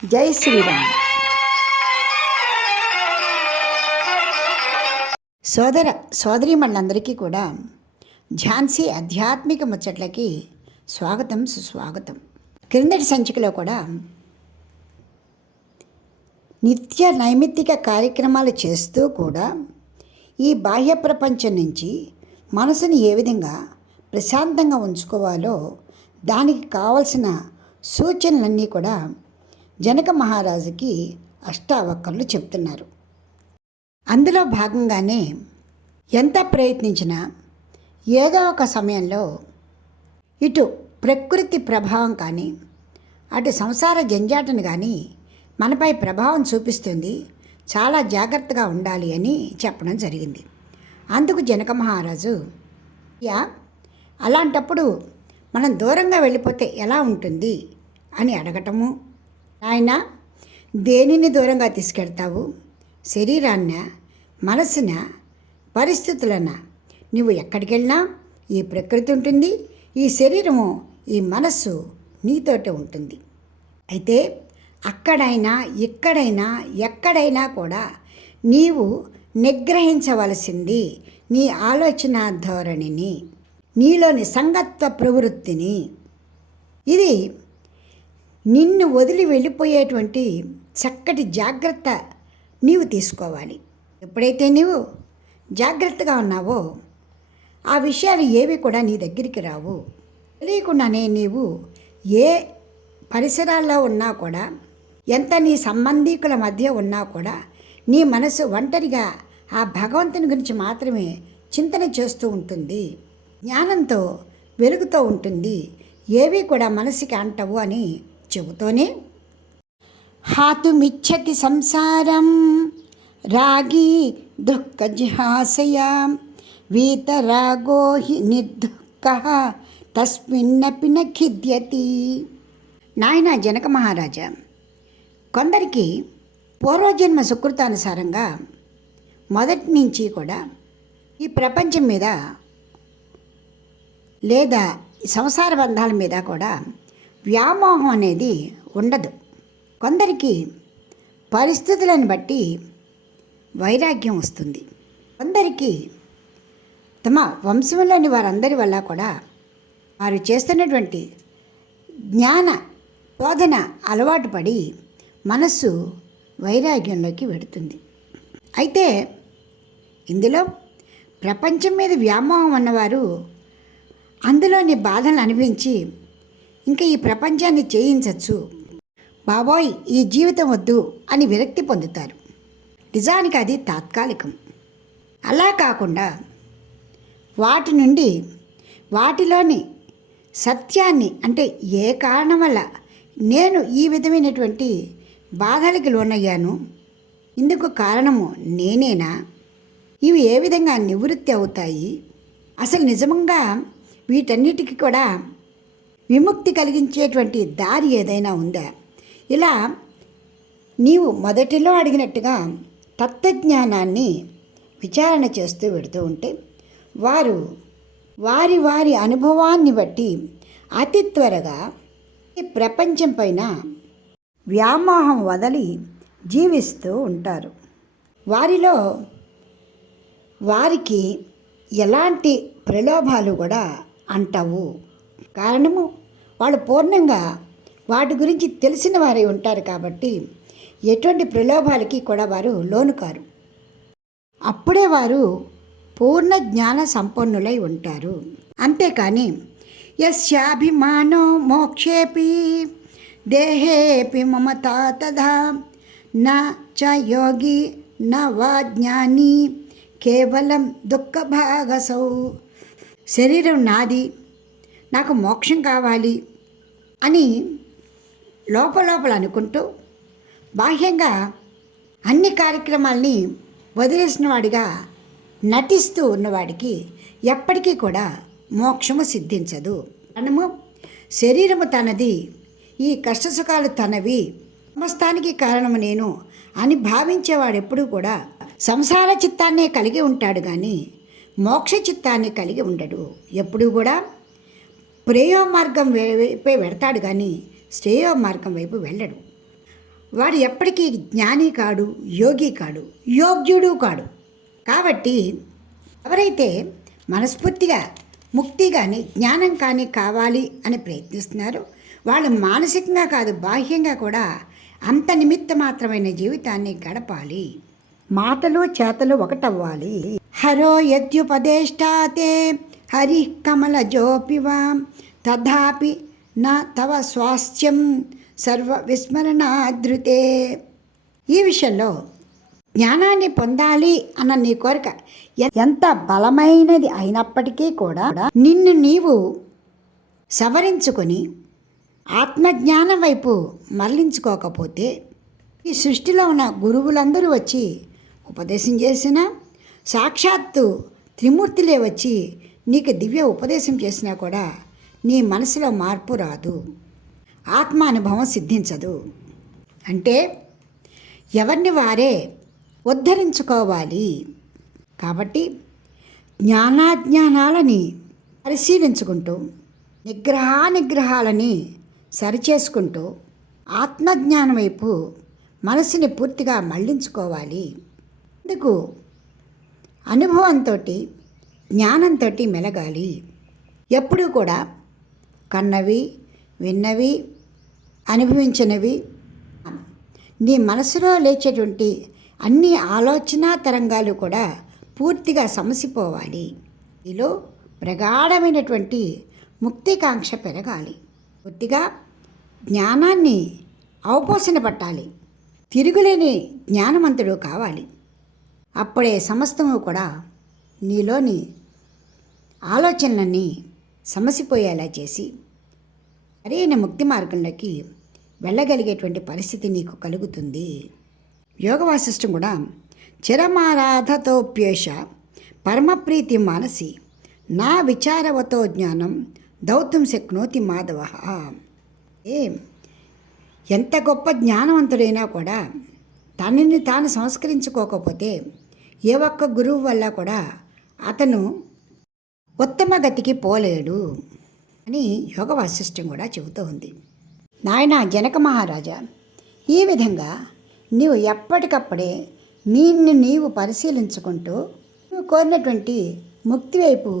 జై శ్రీరామ్. సోదరీమణులందరికీ కూడా ఝాన్సీ ఆధ్యాత్మిక ముచ్చట్లకి స్వాగతం, సుస్వాగతం. క్రిందటి సంచికలో కూడా నిత్య నైమిత్తిక కార్యక్రమాలు చేస్తూ కూడా ఈ బాహ్య ప్రపంచం నుంచి మనసుని ఏ విధంగా ప్రశాంతంగా ఉంచుకోవాలో దానికి కావలసిన సూచనలన్నీ కూడా జనక మహారాజుకి అష్టావక్కర్లు చెప్తున్నారు. అందులో భాగంగానే ఎంత ప్రయత్నించినా ఏదో ఒక సమయంలో ఇటు ప్రకృతి ప్రభావం కానీ అటు సంసార జంజాటను కానీ మనపై ప్రభావం చూపిస్తుంది, చాలా జాగ్రత్తగా ఉండాలి అని చెప్పడం జరిగింది. అందుకు జనక మహారాజు అలాంటప్పుడు మనం దూరంగా వెళ్ళిపోతే ఎలా ఉంటుంది అని అడగటము, ఆయన దేనిని దూరంగా తీసుకెళ్తావు, శరీరాన్న, మనసున, పరిస్థితులన? నువ్వు ఎక్కడికి వెళ్ళినా ఈ ప్రకృతి ఉంటుంది, ఈ శరీరము, ఈ మనస్సు నీతోటే ఉంటుంది. అయితే అక్కడైనా ఇక్కడైనా ఎక్కడైనా కూడా నీవు నిగ్రహించవలసింది నీ ఆలోచన ధోరణిని, నీలోని సంగత్వ ప్రవృత్తిని. ఇది నిన్ను వదిలి వెళ్ళిపోయేటువంటి చక్కటి జాగ్రత్త నీవు తీసుకోవాలి. ఎప్పుడైతే నీవు జాగ్రత్తగా ఉన్నావో ఆ విషయాలు ఏవి కూడా నీ దగ్గరికి రావు. తెలియకుండానే నీవు ఏ పరిసరాల్లో ఉన్నా కూడా, ఎంత నీ సంబంధీకుల మధ్య ఉన్నా కూడా నీ మనసు ఒంటరిగా ఆ భగవంతుని గురించి మాత్రమే చింతన చేస్తూ ఉంటుంది, జ్ఞానంతో వెలుగుతూ ఉంటుంది, ఏవి కూడా మనసుకి అంటవు అని చెబుతూనే హాతుమిచ్చతి సంసారం రాగి దుఃఖ జిహాసయ వీతరాగో హి నిర్దుఃఖ తస్మిన్నపి న ఖిద్యతి. నాయన జనక మహారాజా, కొందరికి పూర్వజన్మ సుకృతానుసారంగా మొదటి నుంచి కూడా ఈ ప్రపంచం మీద లేదా సంసార బంధాల మీద కూడా వ్యామోహం అనేది ఉండదు. కొందరికి పరిస్థితులను బట్టి వైరాగ్యం వస్తుంది. కొందరికి తమ వంశంలోని వారందరి వల్ల కూడా వారు చేస్తున్నటువంటి జ్ఞాన బోధన అలవాటు పడి మనస్సు వైరాగ్యంలోకి వెడుతుంది. అయితే ఇందులో ప్రపంచం మీద వ్యామోహం ఉన్నవారు అందులోని బాధలను అనుభవించి ఇంకా ఈ ప్రపంచాన్ని చేయించవచ్చు, బాబోయ్ ఈ జీవితం వద్దు అని విరక్తి పొందుతారు. నిజానికి అది తాత్కాలికం. అలా కాకుండా వాటి నుండి వాటిలోని సత్యాన్ని, అంటే ఏ కారణం వల్ల నేను ఈ విధమైనటువంటి బాధలకు లోనయ్యాను, ఇందుకు కారణము నేనేనా, ఇవి ఏ విధంగా నివృత్తి అవుతాయి, అసలు నిజంగా వీటన్నిటికీ కూడా విముక్తి కలిగించేటువంటి దారి ఏదైనా ఉందా, ఇలా నీవు మొదటిలో అడిగినట్టుగా తత్వజ్ఞానాన్ని విచారణ చేస్తూ పెడుతూ ఉంటే వారు వారి వారి అనుభవాన్ని బట్టి అతి త్వరగా ఈ ప్రపంచం పైన వ్యామోహం వదిలి జీవిస్తూ ఉంటారు. వారిలో వారికి ఎలాంటి ప్రలోభాలు కూడా అంటవు. కారణము వాళ్ళు పూర్ణంగా వాటి గురించి తెలిసిన వారై ఉంటారు కాబట్టి ఎటువంటి ప్రలోభాలకి కూడా వారు లోను కారు. అప్పుడే వారు పూర్ణ జ్ఞాన సంపన్నులై ఉంటారు. అంతేకాని యస్యాభిమానో మోక్షేపి దేహేపి మమతా తథా న చ యోగి న వా జ్ఞాని కేవలం దుఃఖభాగసౌ. శరీరం నాది, నాకు మోక్షం కావాలి అని లోపల అనుకుంటూ బాహ్యంగా అన్ని కార్యక్రమాల్ని వదిలేసిన వాడిగా నటిస్తూ ఉన్నవాడికి ఎప్పటికీ కూడా మోక్షము సిద్ధించదు. మనము శరీరము తనది, ఈ కష్టసుఖాలు తనవి, సమస్తానికి కారణము నేను అని భావించేవాడు ఎప్పుడూ కూడా సంసార చిత్తాన్నే కలిగి ఉంటాడు కానీ మోక్ష చిత్తాన్ని కలిగి ఉండడు. ఎప్పుడూ కూడా ప్రేయో మార్గం వైపే వెడతాడు కానీ శ్రేయో మార్గం వైపు వెళ్ళడు. వాడు ఎప్పటికీ జ్ఞాని కాడు, యోగి కాడు, యోగ్యుడు కాడు. కాబట్టి ఎవరైతే మనస్ఫూర్తిగా ముక్తి కానీ జ్ఞానం కానీ కావాలి అని ప్రయత్నిస్తున్నారో వాళ్ళు మానసికంగా కాదు బాహ్యంగా కూడా అంత నిమిత్త మాత్రమైన జీవితాన్ని గడపాలి. మాటలు చేతలు ఒకటవ్వాలి. హరో యద్యుపదేష్టాతే హరి కమలజోపివా తథాపి నా తవ స్వాస్థ్యం సర్వ విస్మరణాధృతే. ఈ విషయంలో జ్ఞానాన్ని పొందాలి అన్న నీ కోరిక ఎంత బలమైనది అయినప్పటికీ కూడా నిన్ను నీవు సవరించుకొని ఆత్మజ్ఞానం వైపు మరలించుకోకపోతే ఈ సృష్టిలో ఉన్న గురువులందరూ వచ్చి ఉపదేశం చేసినా, సాక్షాత్తు త్రిమూర్తులే వచ్చి నీకు దివ్య ఉపదేశం చేసినా కూడా నీ మనసులో మార్పు రాదు, ఆత్మానుభవం సిద్ధించదు. అంటే ఎవరిని వారే ఉద్ధరించుకోవాలి. కాబట్టి జ్ఞానాజ్ఞానాలని పరిశీలించుకుంటూ నిగ్రహాలని సరిచేసుకుంటూ ఆత్మజ్ఞానం వైపు మనసుని పూర్తిగా మళ్ళించుకోవాలి. అందుకు అనుభవంతో జ్ఞానంతో మెలగాలి. ఎప్పుడూ కూడా కన్నవి, విన్నవి, అనుభవించినవి నీ మనసులో లేచేటువంటి అన్ని ఆలోచనా తరంగాలు కూడా పూర్తిగా సమసిపోవాలి. ఈలో ప్రగాఢమైనటువంటి ముక్తికాంక్ష పెరగాలి. పూర్తిగా జ్ఞానాన్ని అవపోసన పట్టాలి. తిరుగులేని జ్ఞానవంతుడు కావాలి. అప్పుడే సమస్తము కూడా నీలోని ఆలోచనలన్నీ సమసిపోయేలా చేసి సరైన ముక్తి మార్గంలోకి వెళ్ళగలిగేటువంటి పరిస్థితి నీకు కలుగుతుంది. యోగ వాసిష్టం కూడా చిరమారాధతోప్యేష పరమప్రీతి మానసి నా విచారవతో జ్ఞానం దౌత్యం శక్నోతి మాధవ. ఎంత గొప్ప జ్ఞానవంతుడైనా కూడా తనని తాను సంస్కరించుకోకపోతే ఏ ఒక్క గురువు వల్ల కూడా అతను ఉత్తమ గతికి పోలేడు అని యోగ వాసిష్టం కూడా చెబుతూ ఉంది. నాయన జనక మహారాజా, ఈ విధంగా నీవు ఎప్పటికప్పుడే నీవు పరిశీలించుకుంటూ నువ్వు కోరినటువంటి ముక్తి వైపు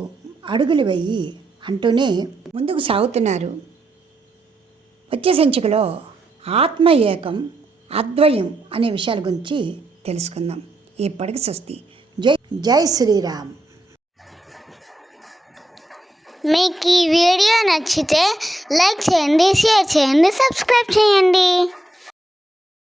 అడుగులు వేయి అంటూనే ముందుకు సాగుతున్నారు. వచ్చే సంచికలో ఆత్మ ఏకం అద్వయం అనే విషయాల గురించి తెలుసుకుందాం. ఇప్పటికి స్వస్తి. జై శ్రీరామ్. మీకు ఈ వీడియో నచ్చితే లైక్ చేయండి, షేర్ చేయండి, సబ్స్క్రైబ్ చేయండి.